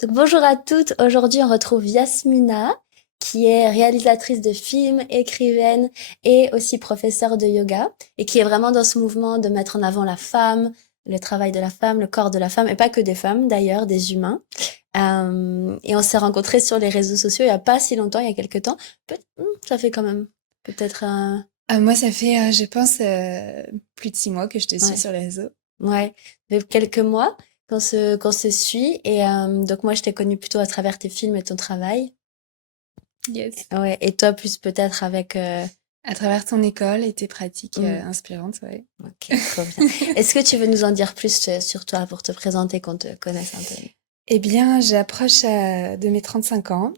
Donc bonjour à toutes, aujourd'hui on retrouve Yasmina qui est réalisatrice de films, écrivaine et aussi professeure de yoga et qui est vraiment dans ce mouvement de mettre en avant la femme, le travail de la femme, le corps de la femme et pas que des femmes d'ailleurs, des humains. Et on s'est rencontrés sur les réseaux sociaux il y a pas si longtemps, il y a quelques temps. Ça fait quand même peut-être un... Moi, ça fait, je pense, plus de 6 mois que je te suis Ouais. sur les réseaux. Ouais, de quelques mois qu'on se suit et donc moi je t'ai connue plutôt à travers tes films et ton travail. Yes. Ouais, et toi plus peut-être avec À travers ton école et tes pratiques hmm, inspirantes, ouais. ok, trop bien. Est-ce que tu veux nous en dire plus sur toi pour te présenter, qu'on te connaisse un peu? Eh bien, j'approche de mes 35 ans.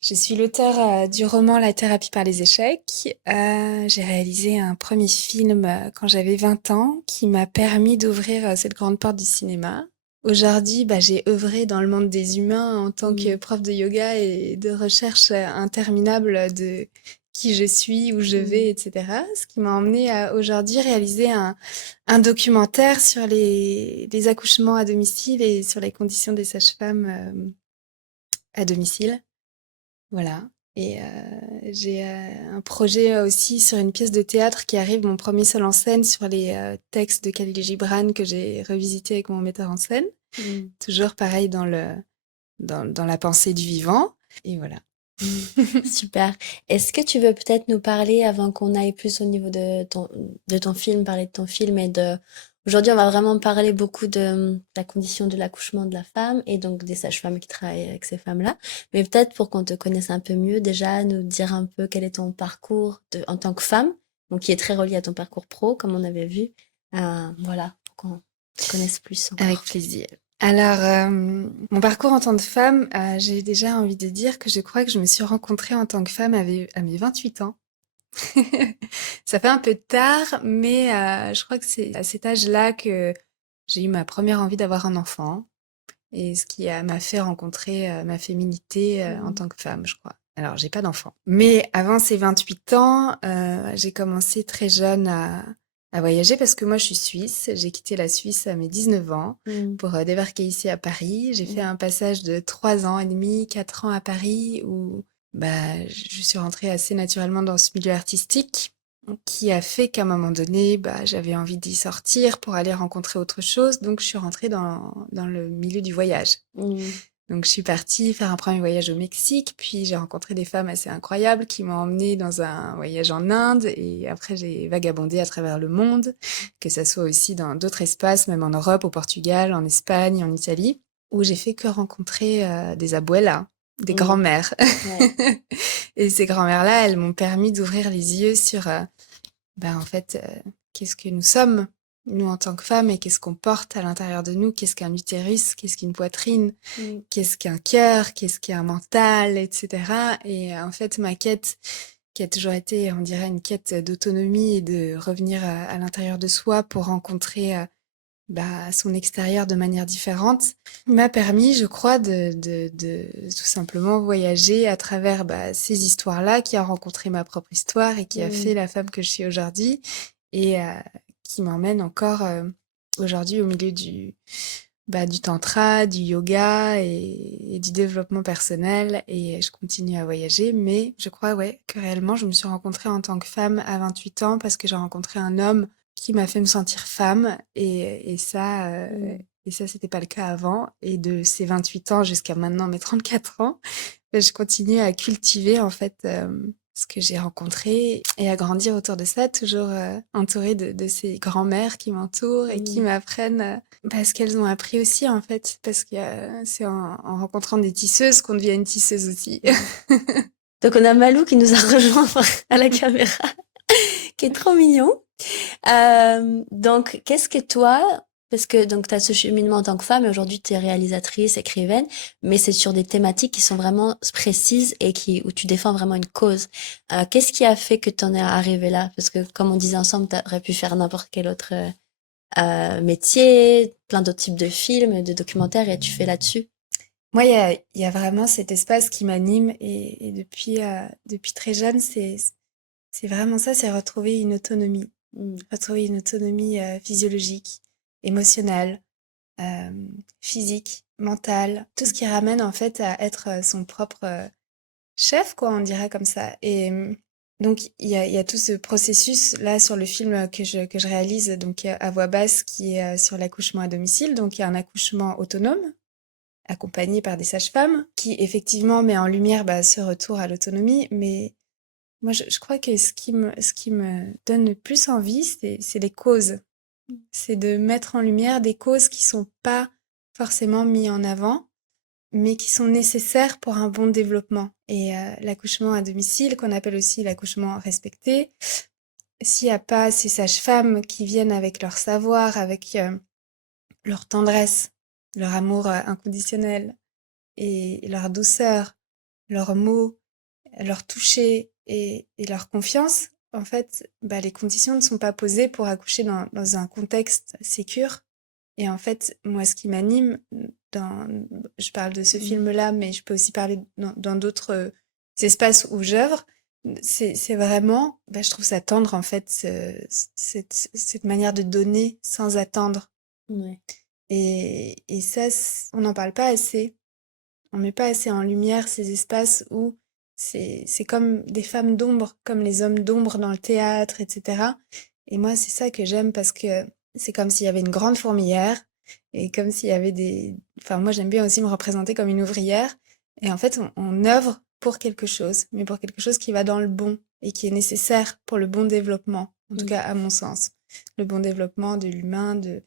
Je suis l'auteur du roman La thérapie par les échecs. J'ai réalisé un premier film quand j'avais 20 ans qui m'a permis d'ouvrir cette grande porte du cinéma. Aujourd'hui, j'ai œuvré dans le monde des humains en tant que Hmm, prof de yoga et de recherche interminable de qui je suis, où je hmm, vais, etc. Ce qui m'a emmené à aujourd'hui réaliser un documentaire sur les accouchements à domicile et sur les conditions des sages-femmes à domicile. Voilà. Et j'ai un projet aussi sur une pièce de théâtre qui arrive, mon premier seul en scène sur les textes de Khalil Gibran que j'ai revisité avec mon metteur en scène. hmm. Toujours pareil dans la pensée du vivant. Et voilà. Super. Est-ce que tu veux peut-être nous parler, avant qu'on aille plus au niveau de ton film, parler de ton film et de... Aujourd'hui, on va vraiment parler beaucoup de la condition de l'accouchement de la femme et donc des sages-femmes qui travaillent avec ces femmes-là. Mais peut-être pour qu'on te connaisse un peu mieux, déjà nous dire un peu quel est ton parcours en tant que femme, donc qui est très relié à ton parcours pro, comme on avait vu. Voilà, pour qu'on te connaisse plus Avec encore. plaisir. Alors, mon parcours en tant que femme, j'ai déjà envie de dire que je crois que je me suis rencontrée en tant que femme à mes 28 ans. Ça fait un peu tard, mais je crois que c'est à cet âge-là que j'ai eu ma première envie d'avoir un enfant. Et ce qui m'a fait rencontrer ma féminité en Mm. tant que femme, je crois. Alors, j'ai pas d'enfant. Mais avant ces 28 ans, j'ai commencé très jeune à voyager parce que moi, je suis suisse. J'ai quitté la Suisse à mes 19 ans Mm. pour débarquer ici à Paris. J'ai fait Mm. un passage de 3 ans et demi, 4 ans à Paris où je suis rentrée assez naturellement dans ce milieu artistique qui a fait qu'à un moment donné, j'avais envie d'y sortir pour aller rencontrer autre chose. Donc, je suis rentrée dans le milieu du voyage. Mm. Donc, je suis partie faire un premier voyage au Mexique, puis j'ai rencontré des femmes assez incroyables qui m'ont emmenée dans un voyage en Inde, et après j'ai vagabondé à travers le monde, que ça soit aussi dans d'autres espaces, même en Europe, au Portugal, en Espagne, en Italie, où j'ai fait que rencontrer des abuelas, des Mm. grands-mères. Ouais. Et ces grands-mères-là, elles m'ont permis d'ouvrir les yeux sur, en fait, qu'est-ce que nous sommes, nous en tant que femmes, et qu'est-ce qu'on porte à l'intérieur de nous, qu'est-ce qu'un utérus, qu'est-ce qu'une poitrine, Mm. qu'est-ce qu'un cœur, qu'est-ce qu'un mental, etc. Et en fait, ma quête, qui a toujours été, on dirait, une quête d'autonomie et de revenir à l'intérieur de soi pour rencontrer son extérieur de manière différente, m'a permis, je crois, de tout simplement voyager à travers ces histoires-là, qui a rencontré ma propre histoire et qui a fait Mm. la femme que je suis aujourd'hui, et qui m'emmène encore aujourd'hui au milieu du tantra, du yoga et du développement personnel. Et je continue à voyager, mais je crois, ouais, que réellement, je me suis rencontrée en tant que femme à 28 ans parce que j'ai rencontré un homme qui m'a fait me sentir femme. Mm. Et ça, c'était pas le cas avant. Et de ces 28 ans jusqu'à maintenant, mes 34 ans, je continue à cultiver, en fait, ce que j'ai rencontré et à grandir autour de ça, toujours entourée de ces grands-mères qui m'entourent et qui Mm. m'apprennent ce qu'elles ont appris aussi, en fait, parce que c'est en rencontrant des tisseuses qu'on devient une tisseuse aussi. Mm. Donc on a Malou qui nous a rejoint à la caméra, qui est trop mignon. Donc qu'est-ce que toi, parce que donc tu as ce cheminement en tant que femme et aujourd'hui tu es réalisatrice, écrivaine, mais c'est sur des thématiques qui sont vraiment précises et où tu défends vraiment une cause. Qu'est-ce qui a fait que tu en es arrivé là? Parce que comme on disait ensemble, tu aurais pu faire n'importe quel autre métier, plein d'autres types de films, de documentaires et tu fais là-dessus. Moi, il y a vraiment cet espace qui m'anime et depuis très jeune, c'est vraiment ça, c'est Mm. retrouver une autonomie physiologique, émotionnelle, physique, mentale, tout ce qui ramène en fait à être son propre chef, quoi, on dirait comme ça. Et donc, il y a tout ce processus-là sur le film que je réalise, donc à voix basse, qui est sur l'accouchement à domicile. Donc, il y a un accouchement autonome, accompagné par des sages-femmes, qui effectivement met en lumière ce retour à l'autonomie. Mais moi, je crois que ce qui me donne le plus envie, c'est les causes. C'est de mettre en lumière des causes qui sont pas forcément mises en avant, mais qui sont nécessaires pour un bon développement. Et l'accouchement à domicile, qu'on appelle aussi l'accouchement respecté, s'il n'y a pas ces sages-femmes qui viennent avec leur savoir, avec leur tendresse, leur amour inconditionnel et leur douceur, leurs mots, leur toucher et leur confiance, en fait, les conditions ne sont pas posées pour accoucher dans un contexte sécure. Et en fait, moi, ce qui m'anime dans, je parle de ce film-là, mais je peux aussi parler dans d'autres espaces où j'œuvre, c'est vraiment, je trouve ça tendre, en fait, cette manière de donner sans attendre. Ouais. Et ça, on n'en parle pas assez. On met pas assez en lumière ces espaces où c'est comme des femmes d'ombre, comme les hommes d'ombre dans le théâtre, etc. Et moi, c'est ça que j'aime parce que c'est comme s'il y avait une grande fourmilière et comme s'il y avait des... Enfin, moi, j'aime bien aussi me représenter comme une ouvrière. Et en fait, on œuvre pour quelque chose, mais pour quelque chose qui va dans le bon et qui est nécessaire pour le bon développement, en tout cas à mon sens. Le bon développement de l'humain, de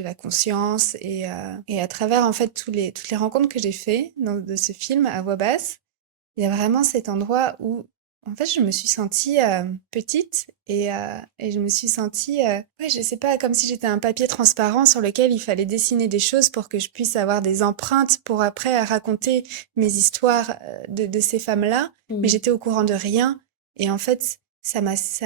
la conscience et à travers en fait toutes les rencontres que j'ai fait de ce film à voix basse, il y a vraiment cet endroit où en fait je me suis sentie petite et je me suis sentie ouais je sais pas comme si j'étais un papier transparent sur lequel il fallait dessiner des choses pour que je puisse avoir des empreintes pour après raconter mes histoires de ces femmes-là, mais j'étais au courant de rien et en fait ça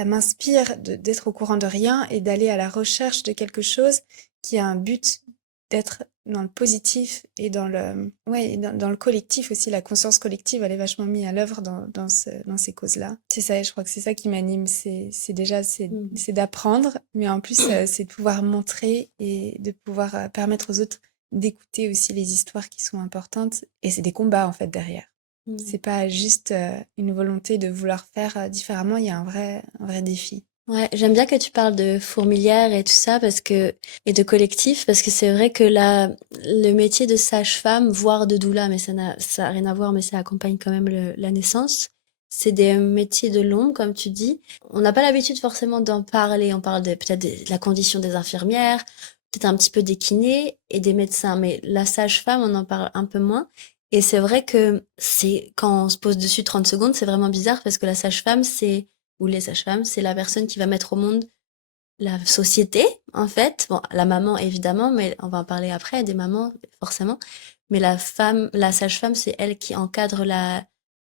m'inspire d'être au courant de rien et d'aller à la recherche de quelque chose qui a un but d'être dans le positif et dans le, ouais, dans le collectif aussi. La conscience collective, elle est vachement mise à l'œuvre dans ces causes-là. C'est ça, je crois que c'est ça qui m'anime. C'est déjà, c'est d'apprendre, mais en plus, c'est de pouvoir montrer et de pouvoir permettre aux autres d'écouter aussi les histoires qui sont importantes. Et c'est des combats, en fait, derrière. C'est pas juste une volonté de vouloir faire différemment, il y a un vrai défi. Ouais, j'aime bien que tu parles de fourmilière et tout ça et de collectif parce que c'est vrai que le métier de sage-femme, voire de doula, mais ça a rien à voir, mais ça accompagne quand même la naissance. C'est des métiers de l'ombre, comme tu dis. On n'a pas l'habitude forcément d'en parler. On parle peut-être de la condition des infirmières, peut-être un petit peu des kinés et des médecins, mais la sage-femme, on en parle un peu moins. Et c'est vrai que quand on se pose dessus 30 secondes, c'est vraiment bizarre parce que la sage-femme, ou les sages-femmes, c'est la personne qui va mettre au monde la société, en fait. Bon, la maman, évidemment, mais on va en parler après, des mamans, forcément. Mais la sage-femme, c'est elle qui encadre la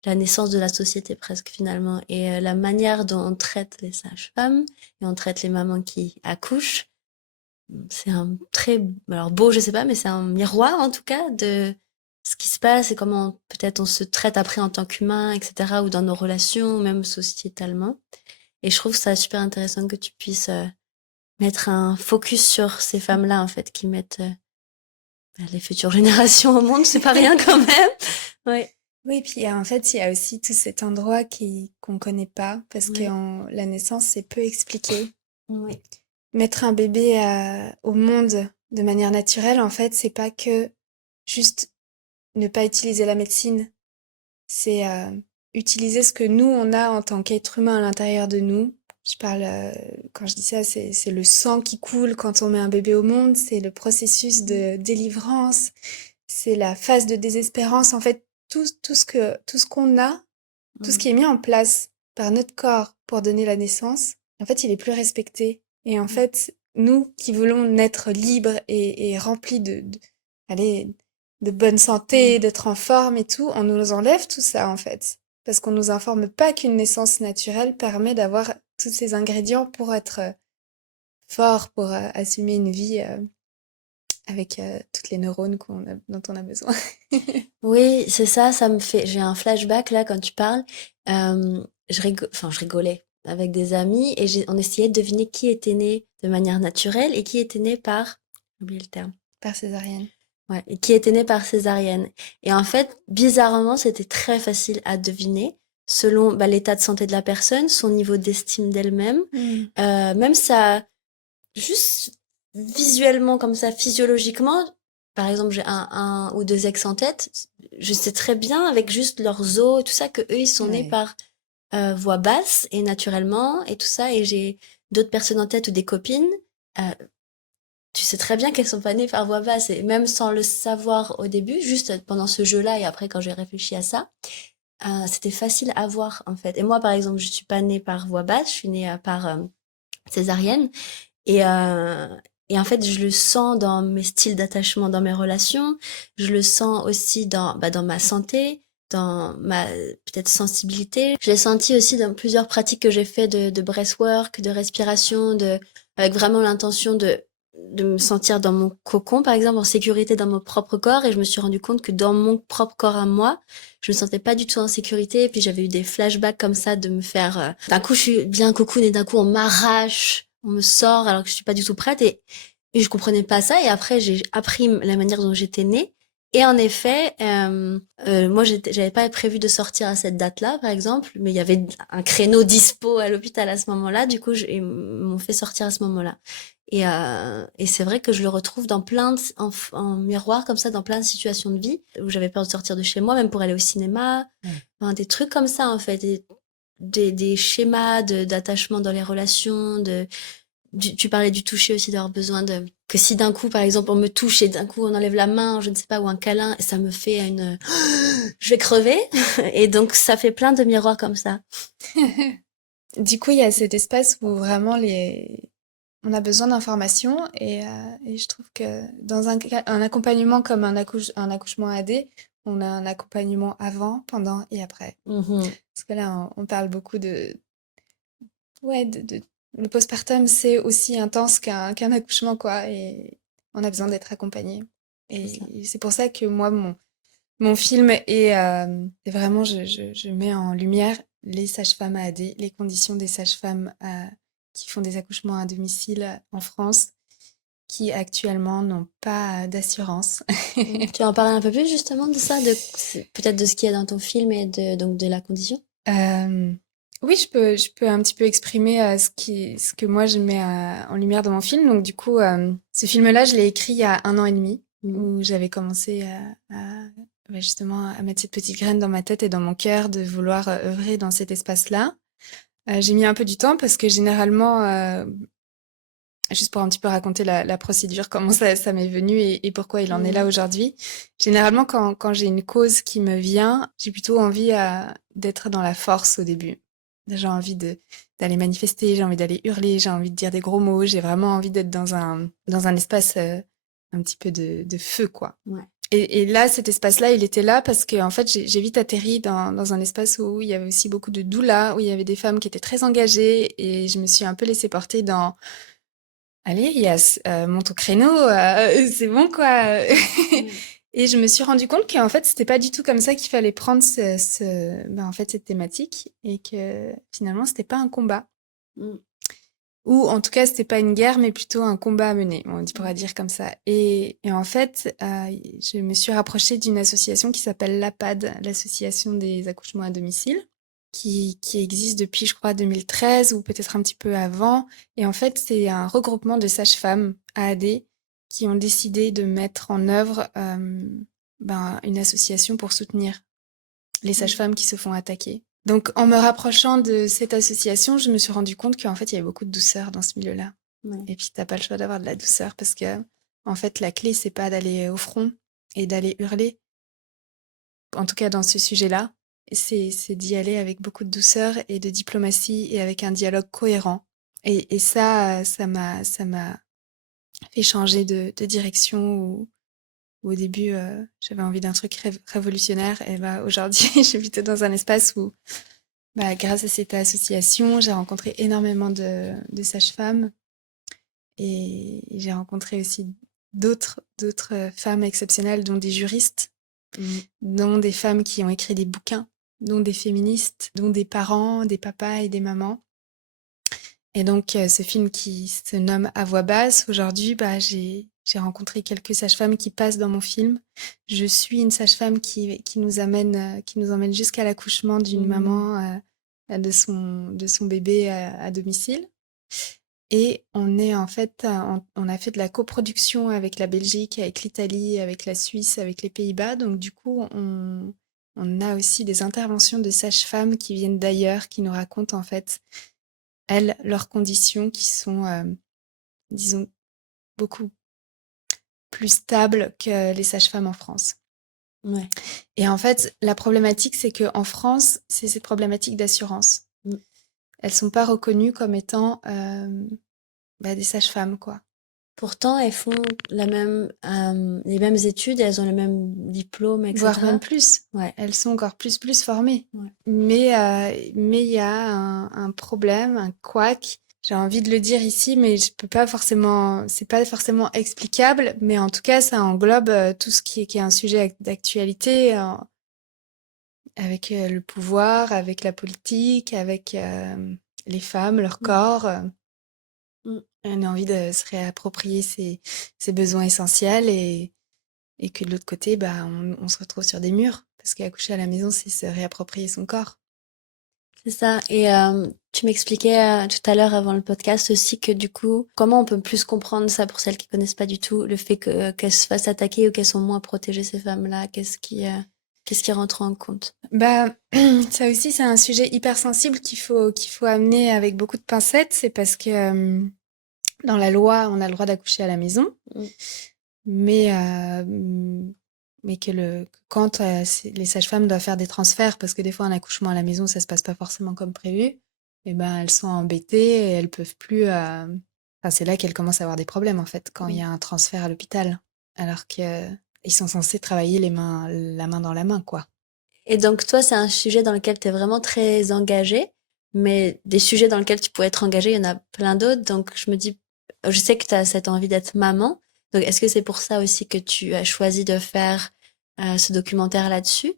naissance de la société, presque, finalement. Et la manière dont on traite les sages-femmes et on traite les mamans qui accouchent, c'est un très, alors beau, je sais pas, mais c'est un miroir, en tout cas, de ce qui se passe et comment peut-être on se traite après en tant qu'humain, etc., ou dans nos relations, même sociétalement. Et je trouve ça super intéressant que tu puisses mettre un focus sur ces femmes-là, en fait, qui mettent les futures générations au monde. C'est pas rien quand même. Ouais. Oui, puis en fait, il y a aussi tout cet endroit qu'on connaît pas, parce que Ouais. la naissance, c'est peu expliqué. Ouais. Mettre un bébé au monde de manière naturelle, en fait, c'est pas que juste ne pas utiliser la médecine, c'est utiliser ce que nous, on a en tant qu'être humain à l'intérieur de nous. Je parle, quand je dis ça, c'est le sang qui coule quand on met un bébé au monde, c'est le processus de délivrance, c'est la phase de désespérance. En fait, tout ce qu'on a, tout ce qui est mis en place par notre corps pour donner la naissance, en fait, il est plus respecté. Et en fait, nous qui voulons naître libres et remplis allez, de bonne santé, d'être en forme et tout, on nous enlève tout ça, en fait. Parce qu'on nous informe pas qu'une naissance naturelle permet d'avoir tous ces ingrédients pour être fort, pour assumer une vie avec toutes les neurones dont on a besoin. Oui, c'est ça, j'ai un flashback là quand tu parles. Je rigolais avec des amis et on essayait de deviner qui était né de manière naturelle et qui était né par, j'ai oublié le terme. Par césarienne. Ouais, et qui était née par césarienne. Et en fait, bizarrement, c'était très facile à deviner selon bah, l'état de santé de la personne, son niveau d'estime d'elle-même, Mmh. même ça, juste visuellement comme ça, physiologiquement. Par exemple, j'ai un ou deux ex en tête. Je sais très bien avec juste leurs os et tout ça que eux ils sont nés Ouais. par voix basse et naturellement et tout ça. Et j'ai d'autres personnes en tête ou des copines. euh, Tu sais très bien qu'elles sont pas nées par voix basse et même sans le savoir au début, juste pendant ce jeu-là et après quand j'ai réfléchi à ça, c'était facile à voir en fait. Et moi par exemple, je suis pas née par voix basse, je suis née par césarienne et et en fait, je le sens dans mes styles d'attachement, dans mes relations, je le sens aussi dans bah, dans ma santé, dans ma peut-être sensibilité. Je l'ai senti aussi dans plusieurs pratiques que j'ai fait de breathwork, de respiration, de avec vraiment l'intention de me sentir dans mon cocon, par exemple, en sécurité dans mon propre corps. Et je me suis rendu compte que dans mon propre corps à moi, je me sentais pas du tout en sécurité. Et puis j'avais eu des flashbacks comme ça de me faire... d'un coup, je suis bien cocoon et d'un coup, on m'arrache, on me sort alors que je suis pas du tout prête. Et je comprenais pas ça. Et après, j'ai appris la manière dont j'étais née. Et en effet, moi, j'avais pas prévu de sortir à cette date-là, par exemple, mais il y avait un créneau dispo à l'hôpital à ce moment-là. Du coup, ils m'ont fait sortir à ce moment-là. Et c'est vrai que je le retrouve dans en miroir comme ça, dans plein de situations de vie où j'avais peur de sortir de chez moi, même pour aller au cinéma, enfin, des trucs comme ça en fait, des schémas d'attachement dans les relations, tu parlais du toucher aussi, d'avoir besoin de que si d'un coup, par exemple, on me touche et d'un coup on enlève la main, je ne sais pas, ou un câlin, ça me fait une, je vais crever. Et donc ça fait plein de miroirs comme ça. Du coup, il y a cet espace où vraiment on a besoin d'informations et je trouve que dans un accompagnement comme un accouchement AD, on a un accompagnement avant, pendant et après. Mhm. Parce que là, on parle beaucoup ouais, le postpartum, c'est aussi intense qu'un accouchement, quoi, et on a besoin d'être accompagné. C'est ça. Et c'est pour ça que moi, mon film est vraiment, je mets en lumière les sages-femmes AAD, les conditions des sages-femmes qui font des accouchements à domicile en France, qui actuellement n'ont pas d'assurance. Tu en parles un peu plus justement de ça, peut-être de ce qu'il y a dans ton film et donc de la condition? Euh, oui, je peux un petit peu exprimer ce que moi je mets en lumière dans mon film. Donc du coup, ce film-là, je l'ai écrit il y a 1 an et demi, Mhm. où j'avais commencé bah, justement à mettre cette petite graine dans ma tête et dans mon cœur de vouloir œuvrer dans cet espace-là. J'ai mis un peu du temps parce que généralement, juste pour un petit peu raconter la procédure, comment ça m'est venu et pourquoi il en est là Mhm. aujourd'hui. Généralement, quand j'ai une cause qui me vient, j'ai plutôt envie d'être dans la force au début. J'ai envie d'aller manifester, j'ai envie d'aller hurler, j'ai envie de dire des gros mots, j'ai vraiment envie d'être dans un espace un petit peu de feu, quoi. Ouais. Et là, cet espace-là, il était là parce que en fait, j'ai vite atterri dans un espace où il y avait aussi beaucoup de doula, où il y avait des femmes qui étaient très engagées et je me suis un peu laissée porter dans allez, Yas, monte au créneau, c'est bon quoi. Ouais. Et je me suis rendu compte qu'en fait, c'était pas du tout comme ça qu'il fallait prendre ben, en fait, cette thématique et que finalement, c'était pas un combat. Mm. Ou en tout cas, c'était pas une guerre, mais plutôt un combat à mener, on pourrait Mm. dire comme ça. Et en fait, je me suis rapprochée d'une association qui s'appelle l'APAD, l'Association des accouchements à domicile, qui existe depuis, je crois, 2013 ou peut-être un petit peu avant. Et en fait, c'est un regroupement de sages-femmes AAD qui ont décidé de mettre en œuvre ben, une association pour soutenir les Mm. sages-femmes qui se font attaquer. Donc, en me rapprochant de cette association, je me suis rendu compte qu'en fait, il y avait beaucoup de douceur dans ce milieu-là. Ouais. Et puis, t'as pas le choix d'avoir de la douceur parce que, en fait, la clé, c'est pas d'aller au front et d'aller hurler. En tout cas, dans ce sujet-là, c'est d'y aller avec beaucoup de douceur et de diplomatie et avec un dialogue cohérent. Et ça, ça m'a fait changer de direction où au début, j'avais envie d'un truc révolutionnaire. Et bah, aujourd'hui, je suis plutôt dans un espace où, bah, grâce à cette association, j'ai rencontré énormément de sages-femmes et j'ai rencontré aussi d'autres femmes exceptionnelles, dont des juristes, Mm. dont des femmes qui ont écrit des bouquins, dont des féministes, dont des parents, des papas et des mamans. Et donc, ce film qui se nomme À voix basse, aujourd'hui, bah, j'ai rencontré quelques sages-femmes qui passent dans mon film. Je suis une sage-femme qui nous emmène jusqu'à l'accouchement d'une Mmh. maman de son bébé à domicile. Et on est en fait, on a fait de la coproduction avec la Belgique, avec l'Italie, avec la Suisse, avec les Pays-Bas. Donc du coup, on a aussi des interventions de sages-femmes qui viennent d'ailleurs, qui nous racontent en fait, elles, leurs conditions qui sont, disons, beaucoup plus stables que les sages-femmes en France. Ouais. Et en fait, la problématique, c'est qu'en France, c'est cette problématique d'assurance. Mmh. Elles sont pas reconnues comme étant des sages-femmes, quoi. Pourtant, elles font les mêmes études, elles ont les mêmes diplômes, et Voire même cetera? plus. Ouais, Elles sont encore plus formées. ouais. Mais il y a un problème, un couac. J'ai envie de le dire ici, mais je peux pas forcément, c'est pas forcément explicable, mais en tout cas, ça englobe tout ce qui est un sujet d'actualité, avec le pouvoir, avec la politique, avec les femmes, leur Mmh. corps. Mmh. On a envie de se réapproprier ses besoins essentiels et que de l'autre côté, bah, on se retrouve sur des murs. Parce qu'accoucher à la maison, c'est se réapproprier son corps. C'est ça. Et tu m'expliquais tout à l'heure avant le podcast aussi que du coup, comment on peut plus comprendre ça pour celles qui connaissent pas du tout, le fait qu'elles se fassent attaquer ou qu'elles sont moins protégées, ces femmes-là, qu'est-ce qui rentre en compte? Bah, ça aussi, c'est un sujet hyper sensible qu'il faut amener avec beaucoup de pincettes. C'est parce que dans la loi, on a le droit d'accoucher à la maison, Mm. mais, mais quand les sages-femmes doivent faire des transferts, parce que des fois, un accouchement à la maison, ça se passe pas forcément comme prévu, et ben, elles sont embêtées et elles peuvent plus. Enfin, c'est là qu'elles commencent à avoir des problèmes, en fait, quand il y Mm. a un transfert à l'hôpital, alors que ils sont censés travailler la main dans la main, quoi. Et donc toi, c'est un sujet dans lequel tu es vraiment très engagée, mais des sujets dans lesquels tu pourrais être engagée, il y en a plein d'autres. Donc je me dis, je sais que tu as cette envie d'être maman. Donc est-ce que c'est pour ça aussi que tu as choisi de faire ce documentaire là-dessus?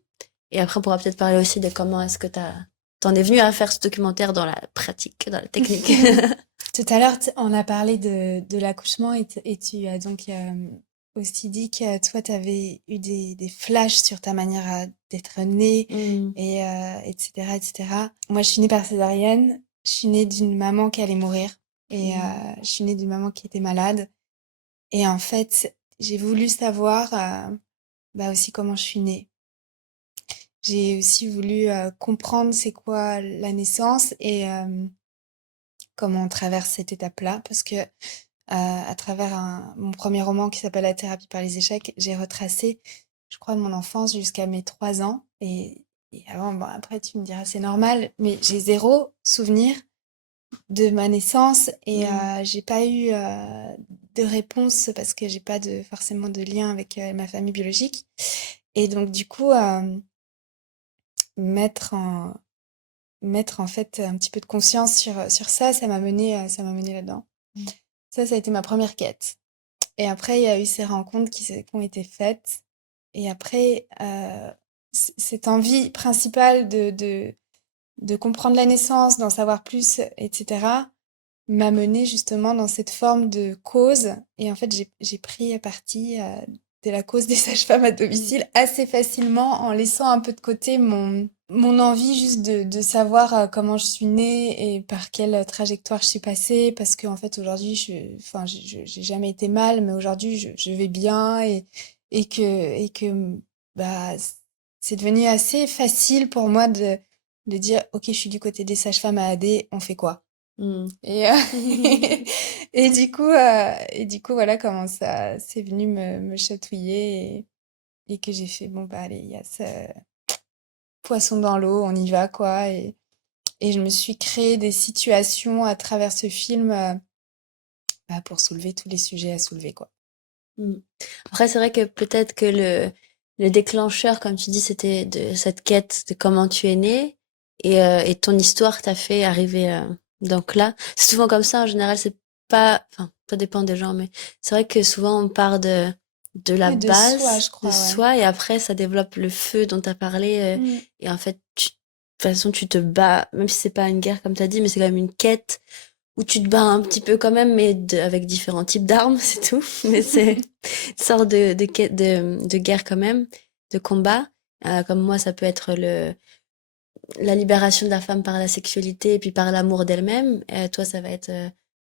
Et après, on pourra peut-être parler aussi de comment est-ce que t'en es venu à faire ce documentaire dans la pratique, dans la technique. Tout à l'heure, on a parlé de l'accouchement et tu as donc aussi dit que toi, tu avais eu des flashs sur ta manière d'être née, Hmm. etc., etc. Moi, je suis née par césarienne. Je suis née d'une maman qui allait mourir. Et Hmm. je suis née d'une maman qui était malade. Et en fait, j'ai voulu savoir aussi comment je suis née. J'ai aussi voulu comprendre c'est quoi la naissance et comment on traverse cette étape-là. Parce que à travers mon premier roman qui s'appelle La thérapie par les échecs, j'ai retracé, je crois, mon enfance jusqu'à mes 3 ans. Et avant, bon, après, tu me diras, c'est normal, mais j'ai zéro souvenir de ma naissance et Hmm. j'ai pas eu de réponse parce que j'ai pas forcément de lien avec ma famille biologique. Et donc, du coup, mettre en, mettre en fait un petit peu de conscience sur ça, ça m'a mené là-dedans. Ça a été ma première quête. Et après, il y a eu ces rencontres qui ont été faites. Et après, cette envie principale de comprendre la naissance, d'en savoir plus, etc., m'a menée justement dans cette forme de cause. Et en fait, j'ai pris parti de la cause des sages-femmes à Hmm. domicile assez facilement en laissant un peu de côté mon envie juste de savoir comment je suis née et par quelle trajectoire je suis passée. Parce qu'en fait, aujourd'hui, enfin, j'ai jamais été mal, mais aujourd'hui, je vais bien et que bah, c'est devenu assez facile pour moi de dire, OK, je suis du côté des sages-femmes à AD, on fait quoi? Hmm. Et, et du coup, voilà comment ça c'est venu me chatouiller et que j'ai fait, bon, bah, allez, il y a ce poisson dans l'eau, on y va, quoi. Et je me suis créé des situations à travers ce film pour soulever tous les sujets à soulever, quoi. Hmm. Après, c'est vrai que peut-être que le déclencheur, comme tu dis, c'était de cette quête de comment tu es né et ton histoire t'a fait arriver donc là. C'est souvent comme ça, en général, c'est pas, enfin, ça dépend des gens, mais c'est vrai que souvent on part de la Ouais, de soi, base, je de crois, ouais. soi, et après ça développe le feu dont tu as parlé, Mm. et en fait, de toute façon, tu te bats, même si c'est pas une guerre comme tu as dit, mais c'est quand même une quête où tu te bats un petit peu quand même, mais avec différents types d'armes, c'est tout. Mais c'est une sorte de guerre quand même, de combat. Comme moi, ça peut être la libération de la femme par la sexualité et puis par l'amour d'elle-même. Toi, ça va être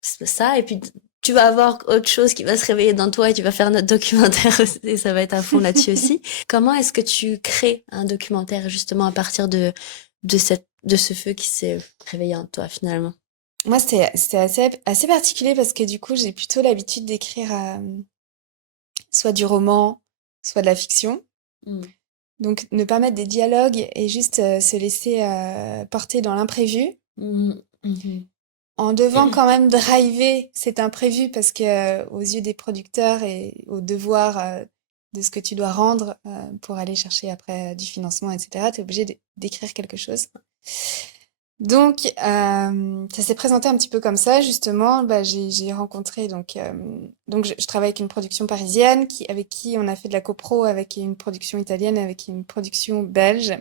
ça. Et puis, tu vas avoir autre chose qui va se réveiller dans toi et tu vas faire notre documentaire et ça va être à fond là-dessus aussi. Comment est-ce que tu crées un documentaire justement à partir de ce feu qui s'est réveillé en toi finalement? Moi, c'était assez particulier parce que du coup, j'ai plutôt l'habitude d'écrire soit du roman, soit de la fiction. Mm. Donc, ne pas mettre des dialogues et juste se laisser porter dans l'imprévu, Mhm. Mhm. en devant quand même driver cet imprévu parce que aux yeux des producteurs et au devoir de ce que tu dois rendre pour aller chercher après du financement, etc., tu es obligé d'écrire quelque chose. Donc, ça s'est présenté un petit peu comme ça, justement. Bah, j'ai rencontré donc je travaille avec une production parisienne avec qui on a fait de la copro avec une production italienne, avec une production belge.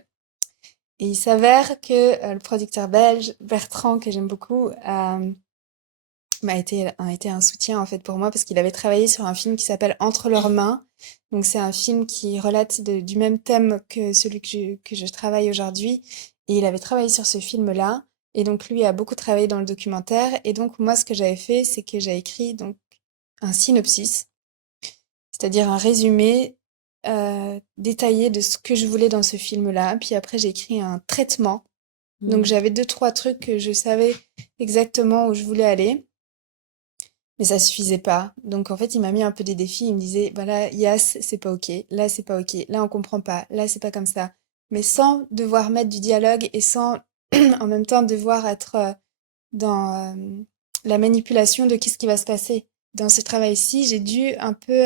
Et il s'avère que le producteur belge, Bertrand, que j'aime beaucoup, a été un soutien en fait pour moi parce qu'il avait travaillé sur un film qui s'appelle Entre leurs mains. Donc c'est un film qui relate du même thème que celui que je travaille aujourd'hui. Et il avait travaillé sur ce film-là. Et donc lui a beaucoup travaillé dans le documentaire. Et donc moi ce que j'avais fait, c'est que j'ai écrit donc un synopsis, c'est-à-dire un résumé détaillé de ce que je voulais dans ce film-là. Puis après j'ai écrit un traitement. Donc Mm. j'avais deux, trois trucs que je savais exactement où je voulais aller. Mais ça suffisait pas. Donc en fait, il m'a mis un peu des défis. Il me disait, voilà, Yas, c'est pas ok. Là, c'est pas ok. Là, on comprend pas. Là, c'est pas comme ça. Mais sans devoir mettre du dialogue et sans en même temps devoir être dans la manipulation de qu'est-ce qui va se passer. Dans ce travail-ci, j'ai dû un peu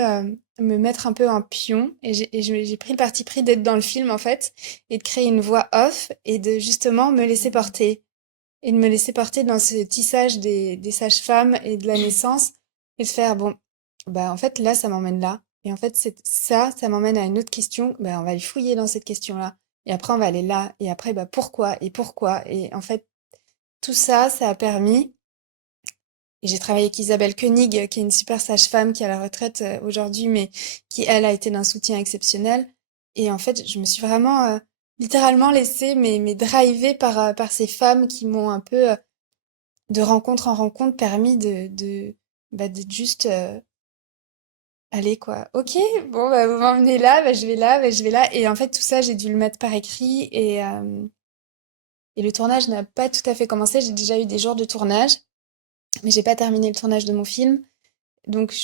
me mettre un peu un pion et j'ai pris le parti pris d'être dans le film en fait et de créer une voix off et de justement me laisser porter et de me laisser porter dans ce tissage des sages-femmes et de la naissance et de faire, bon, bah en fait là, ça m'emmène là. Et en fait, ça m'emmène à une autre question. Bah, on va aller fouiller dans cette question-là. Et après, on va aller là. Et après, bah pourquoi? Et pourquoi? Et en fait, tout ça, ça a permis. Et j'ai travaillé avec Isabelle Koenig, qui est une super sage-femme qui est à la retraite aujourd'hui, mais qui, elle, a été d'un soutien exceptionnel. Et en fait, je me suis vraiment littéralement laissée mais drivée par ces femmes qui m'ont un peu de rencontre en rencontre permis de juste aller quoi. Ok, bon, bah, vous m'emmenez là, bah, je vais là, bah, je vais là. Et en fait, tout ça, j'ai dû le mettre par écrit et le tournage n'a pas tout à fait commencé. J'ai déjà eu des jours de tournage, mais j'ai pas terminé le tournage de mon film. Donc,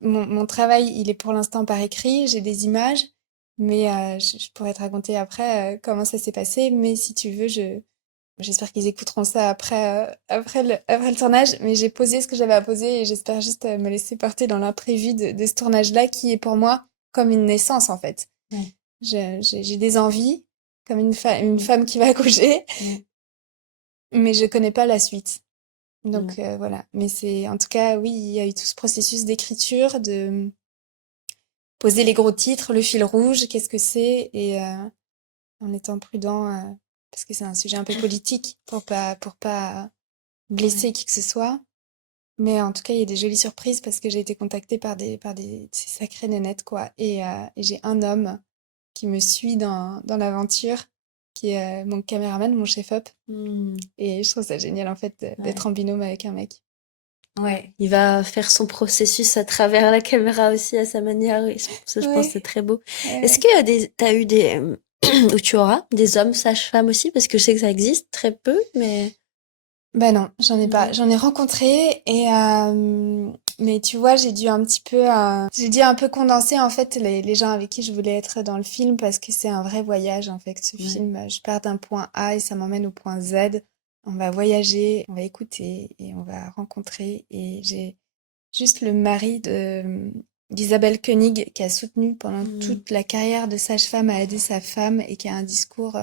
mon travail, il est pour l'instant par écrit. J'ai des images, mais je pourrais te raconter après comment ça s'est passé. Mais si tu veux, j'espère qu'ils écouteront ça après le tournage, mais j'ai posé ce que j'avais à poser et j'espère juste me laisser porter dans l'imprévu de ce tournage-là qui est pour moi comme une naissance en fait. Ouais. J'ai des envies, comme une Mm. femme qui va accoucher, Mm. mais je connais pas la suite. Donc Mm. voilà. Mais c'est, en tout cas, oui, il y a eu tout ce processus d'écriture, de poser les gros titres, le fil rouge, qu'est-ce que c'est, et en étant prudent, parce que c'est un sujet un peu politique, pour pas Ouais. blesser qui que ce soit. Mais en tout cas, il y a des jolies surprises parce que j'ai été contactée par des ces sacrées nénettes, quoi. Et j'ai un homme qui me suit dans l'aventure, qui est mon caméraman, mon chef-op. Mm. Et je trouve ça génial, en fait, d'être Ouais. en binôme avec un mec. Ouais. Il va faire son processus à travers la caméra aussi à sa manière. Oui, ça, je pense que c'est Ouais, très beau. Est-ce ouais. que t'as eu des, ou tu auras des hommes sages-femmes aussi? Parce que je sais que ça existe très peu, mais Bah non, j'en ai pas. non. J'en ai rencontré mais tu vois, j'ai dû un peu condenser en fait les gens avec qui je voulais être dans le film parce que c'est un vrai voyage en fait. Ce Ouais. film, je pars d'un point A et ça m'emmène au point Z. On va voyager, on va écouter et on va rencontrer. Et j'ai juste le mari d'Isabelle Koenig qui a soutenu pendant Mm. toute la carrière de sage-femme à aider sa femme et qui a un discours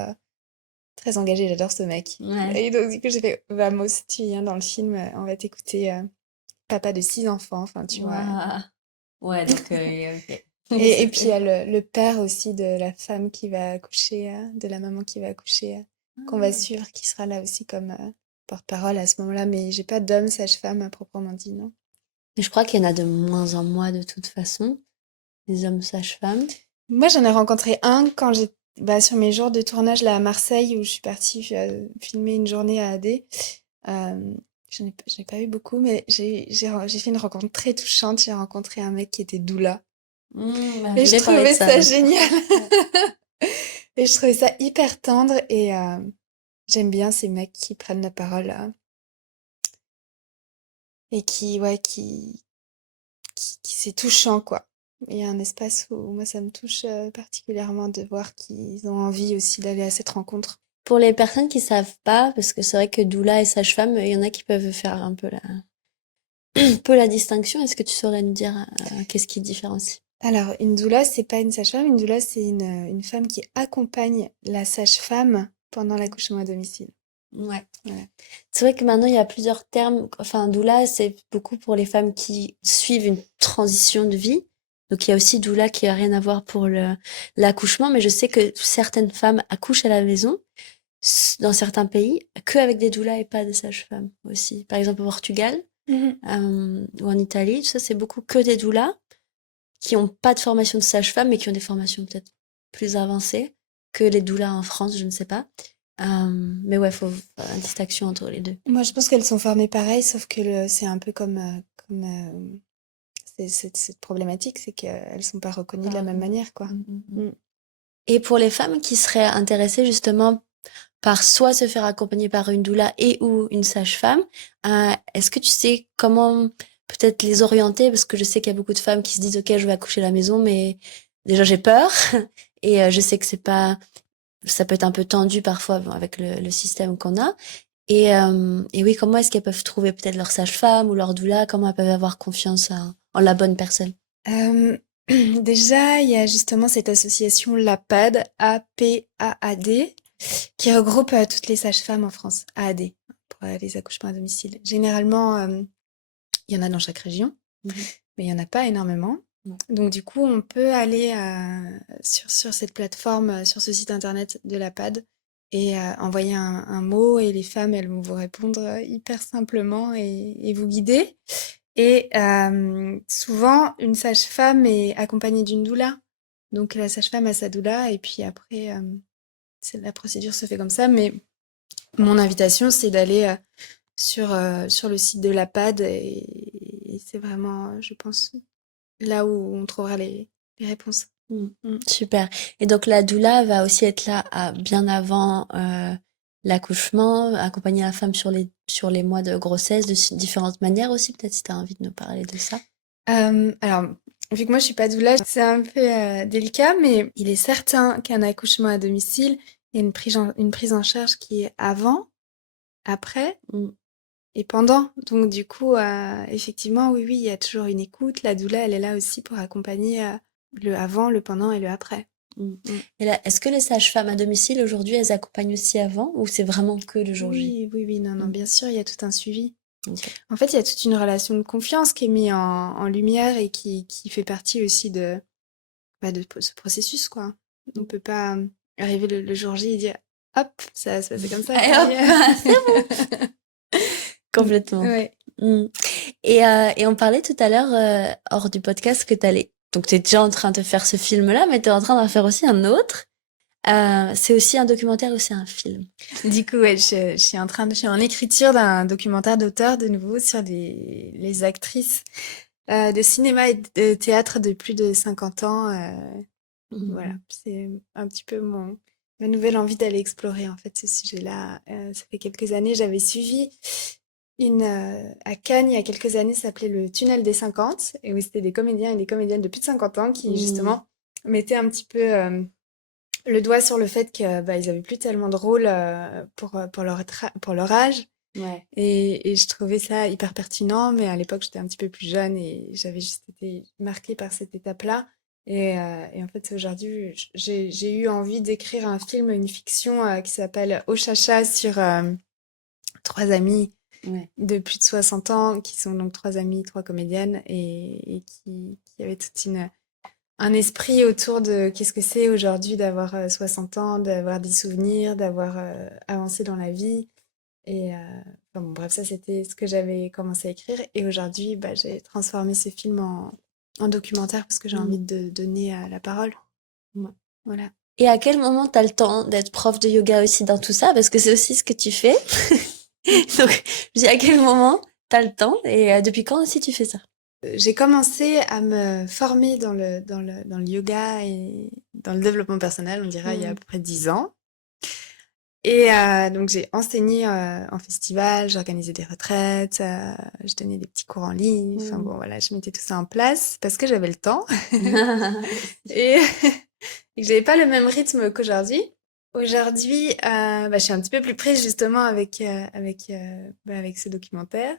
très engagé, j'adore ce mec. Ouais. Et donc, du coup, j'ai fait, vamos, tu viens dans le film, on va t'écouter, papa de 6 enfants, enfin, tu vois. Waouh. Ouais, donc, ok. Et puis, il y a le père aussi de la femme qui va accoucher, de la maman qui va accoucher, qu'on va Ah. suivre, qui sera là aussi comme porte-parole à ce moment-là, mais j'ai pas d'homme sage-femme à proprement dit, non. Et je crois qu'il y en a de moins en moins de toute façon, les hommes sages-femmes. Moi, j'en ai rencontré un quand sur mes jours de tournage là à Marseille où je suis partie filmer une journée à AD. Euh, je n'ai pas eu beaucoup, mais j'ai fait une rencontre très touchante. J'ai rencontré un mec qui était doula Bah, et je je voulais parler de trouvais ça, ça donc. génial. Ouais. Et je trouvais ça hyper tendre et j'aime bien ces mecs qui prennent la parole et c'est touchant quoi. Il y a un espace où moi ça me touche particulièrement de voir qu'ils ont envie aussi d'aller à cette rencontre. Pour les personnes qui savent pas, parce que c'est vrai que doula et sage-femme, il y en a qui peuvent faire un peu la distinction. Est-ce que tu saurais nous dire qu'est-ce qui différencie? Alors, une doula, c'est pas une sage-femme. Une doula, c'est une femme qui accompagne la sage-femme pendant l'accouchement à domicile. Ouais. Voilà. C'est vrai que maintenant il y a plusieurs termes. Enfin, doula, c'est beaucoup pour les femmes qui suivent une transition de vie. Donc il y a aussi doula qui a rien à voir pour l'accouchement, mais je sais que certaines femmes accouchent à la maison dans certains pays que avec des doulas et pas des sages-femmes aussi. Par exemple au Portugal Mhm. ou en Italie, tout ça c'est beaucoup que des doulas qui ont pas de formation de sage-femme, mais qui ont des formations peut-être plus avancées que les doulas en France, je ne sais pas. Mais ouais, faut faire une distinction entre les deux. Moi, je pense qu'elles sont formées pareil, sauf que c'est un peu cette problématique, c'est qu'elles sont pas reconnues de la Pas même reconnu. manière, quoi. Mm. Mm. Et pour les femmes qui seraient intéressées justement par soit se faire accompagner par une doula et ou une sage-femme, est-ce que tu sais comment peut-être les orienter? Parce que je sais qu'il y a beaucoup de femmes qui se disent, OK, je vais accoucher à la maison, mais déjà j'ai peur. Et je sais que c'est pas, ça peut être un peu tendu parfois bon, avec le système qu'on a. Et oui, comment est-ce qu'elles peuvent trouver peut-être leur sage-femme ou leur doula? Comment elles peuvent avoir confiance en la bonne personne? Euh, Déjà, il y a justement cette association LAPAD, APAAD, qui regroupe toutes les sages-femmes en France, AAD, pour les accouchements à domicile. Généralement, il y en a dans chaque région, Mhm. mais il y en a pas énormément. Ouais. Donc du coup, on peut aller sur cette plateforme, sur ce site internet de la PAD et envoyer un mot et les femmes, elles vont vous répondre hyper simplement et vous guider. Et souvent, une sage-femme est accompagnée d'une doula. Donc la sage-femme a sa doula et puis après, la procédure se fait comme ça. Mais mon invitation, c'est d'aller sur le site de la PAD et c'est vraiment, je pense, là où on trouvera les réponses. Mm. Mm. Super. Et donc la doula va aussi être là bien avant l'accouchement, accompagner la femme sur les mois de grossesse de différentes manières aussi, peut-être si tu as envie de nous parler de ça. Alors, vu que moi je suis pas doula, c'est un peu délicat, mais il est certain qu'un accouchement à domicile, il y a une prise en charge qui est avant, après Mm. et pendant. Donc du coup, effectivement, oui, il y a toujours une écoute. La doula, elle est là aussi pour accompagner le avant, le pendant et le après. Mm. Mm. Et là, est-ce que les sages-femmes à domicile aujourd'hui, elles accompagnent aussi avant ou c'est vraiment que le jour J? Oui, oui, oui, non, non, Mm. bien sûr, il y a tout un suivi. Ok. En fait, il y a toute une relation de confiance qui est mise en lumière et qui fait partie aussi de ce processus, quoi. On peut pas arriver le jour J et dire hop, ça va se passer comme ça. Allez hop, complètement. Ouais. Mm. Et on parlait tout à l'heure, hors du podcast, que t'allais. Donc, t'es déjà en train de faire ce film-là, mais t'es en train d'en faire aussi un autre. C'est aussi un documentaire ou c'est un film? Du coup, ouais, je suis en écriture d'un documentaire d'auteur de nouveau sur les actrices de cinéma et de théâtre de plus de 50 ans. Voilà, Mhm. c'est un petit peu ma nouvelle envie d'aller explorer en fait ce sujet-là. Ça fait quelques années, j'avais suivi à Cannes il y a quelques années, ça s'appelait le Tunnel des 50, et où c'était des comédiens et des comédiennes de plus de 50 ans qui Mm. justement mettaient un petit peu le doigt sur le fait que bah, ils avaient plus tellement de rôle pour leur âge. Ouais. Et je trouvais ça hyper pertinent, mais à l'époque j'étais un petit peu plus jeune et j'avais juste été marquée par cette étape-là. Et en fait, aujourd'hui, j'ai eu envie d'écrire un film, une fiction qui s'appelle Ochacha sur trois amies Ouais. de plus de 60 ans, qui sont donc trois amies, trois comédiennes, et qui avaient un esprit autour de qu'est-ce que c'est aujourd'hui d'avoir 60 ans, d'avoir des souvenirs, d'avoir avancé dans la vie. Et Enfin bon, bref, ça c'était ce que j'avais commencé à écrire. Et aujourd'hui, j'ai transformé ce film en documentaire parce que j'ai envie Mm. de donner la parole. Ouais. Voilà. Et à quel moment t'as le temps d'être prof de yoga aussi dans tout ça? Parce que c'est aussi ce que tu fais. Donc, je dis à quel moment t'as le temps et depuis quand aussi tu fais ça? J'ai commencé à me former dans le yoga et dans le développement personnel, on dirait, il y a à Mm. peu près 10 ans. Et donc j'ai enseigné en festival, j'organisais des retraites, je donnais des petits cours en ligne. Enfin Mm. bon, voilà, je mettais tout ça en place parce que j'avais le temps et, et que j'avais pas le même rythme qu'aujourd'hui. Aujourd'hui, je suis un petit peu plus prise justement avec ce documentaire.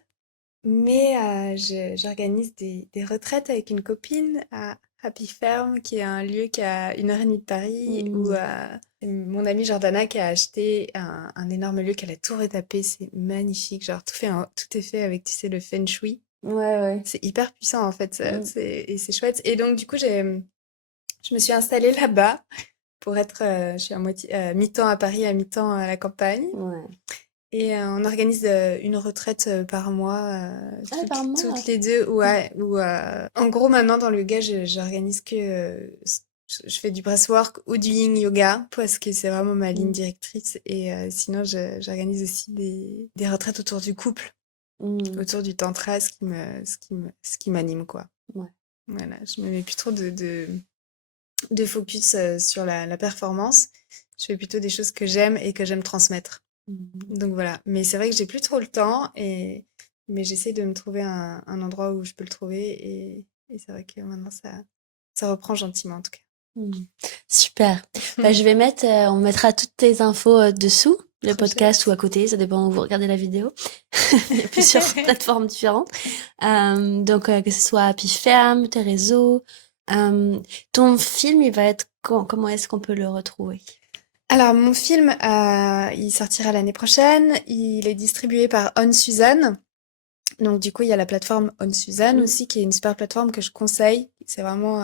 Mais j'organise des retraites avec une copine à Happy Farm, qui est un lieu qui est à 1 heure et demie de Paris, où Mm. mon amie Jordana qui a acheté un énorme lieu qu'elle a tout retapé. C'est magnifique. Genre, tout est fait avec, tu sais, le feng shui. Ouais, ouais. C'est hyper puissant, en fait. Mm. Et c'est chouette. Et donc, du coup, je me suis installée là-bas pour être, je suis à moitié, mi-temps à Paris, à mi-temps à la campagne. Ouais. Et on organise une retraite par mois, Ah, par mois. toutes les deux. Ouais, en gros, maintenant, dans le yoga, j'organise que... je fais du breathwork ou du yin yoga parce que c'est vraiment ma ligne Mm. directrice. Et sinon, j'organise aussi des retraites autour du couple, Mm. autour du tantra, ce qui m'anime, quoi. Ouais. Voilà, je me mets plus trop de focus sur la performance. Je fais plutôt des choses que j'aime et que j'aime transmettre. Mm. Donc voilà, mais c'est vrai que j'ai plus trop le temps mais j'essaie de me trouver un endroit où je peux le trouver et c'est vrai que maintenant ça reprend gentiment en tout Mm. Super. cas. Bah, je vais mettre, on mettra toutes tes infos dessous, le Trop podcast ou à chouette. côté, ça dépend où vous regardez la vidéo. Il y a plusieurs plateformes différentes. Donc, que ce soit Happy Ferme, tes réseaux. Ton film, il va être comment est-ce qu'on peut le retrouver? Alors mon film, il sortira l'année prochaine. Il est distribué par On Suzanne. Donc du coup, il y a la plateforme On Suzanne Mm. aussi, qui est une super plateforme que je conseille. C'est vraiment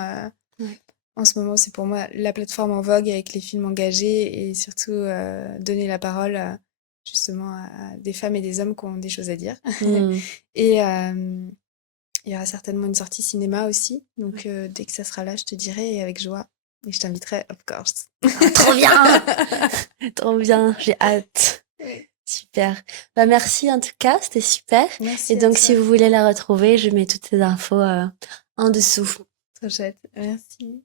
Ouais. en ce moment, c'est pour moi la plateforme en vogue avec les films engagés et surtout donner la parole justement à des femmes et des hommes qui ont des choses à dire. Mm. Et il y aura certainement une sortie cinéma aussi. Donc Ouais. dès que ça sera là, je te dirai et avec joie. Et je t'inviterai, of course. Ah, trop bien! Trop bien, j'ai hâte. Oui. Super. Bah, merci en tout cas, c'était super. Et Merci à donc, toi. si vous voulez la retrouver, je mets toutes les infos en dessous. Trop chouette. Merci.